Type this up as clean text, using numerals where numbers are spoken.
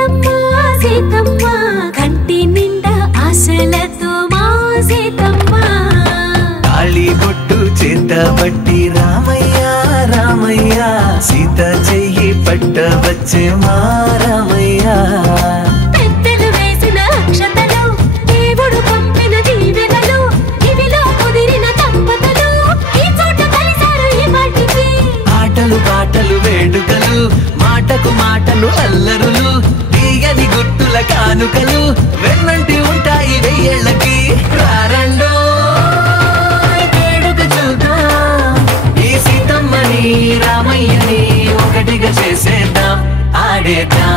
సీతమ్మ సీతమ్మ కంటి నిండా ఆశలతో మా సీతమ్మ తాళి బొట్టు చేత పట్టి రామయ్య రామయ్య సీత చెయ్యి పట్ట వచ్చే మా రామయ్య పెద్దలు వేసిన అక్షతలు దేవుడు పంపిన దీవెనలు ఇవిలో కుదిరిన దంపతులు ఈ చోట కలిసారు ఈ వాటికి ఆటలు పాటలు వేడుకలు మాటకు మాటలు అల్లరులు తీయని గుర్తుల కానుకలు వెన్నంటి ఉంటాయి వెయ్యేళ్ళకి రారండో వేడుక చూద్దాం ఈ సీతమ్మని రామయ్యని ఒకటిగా చేసేద్దాం ఆడేద్దాం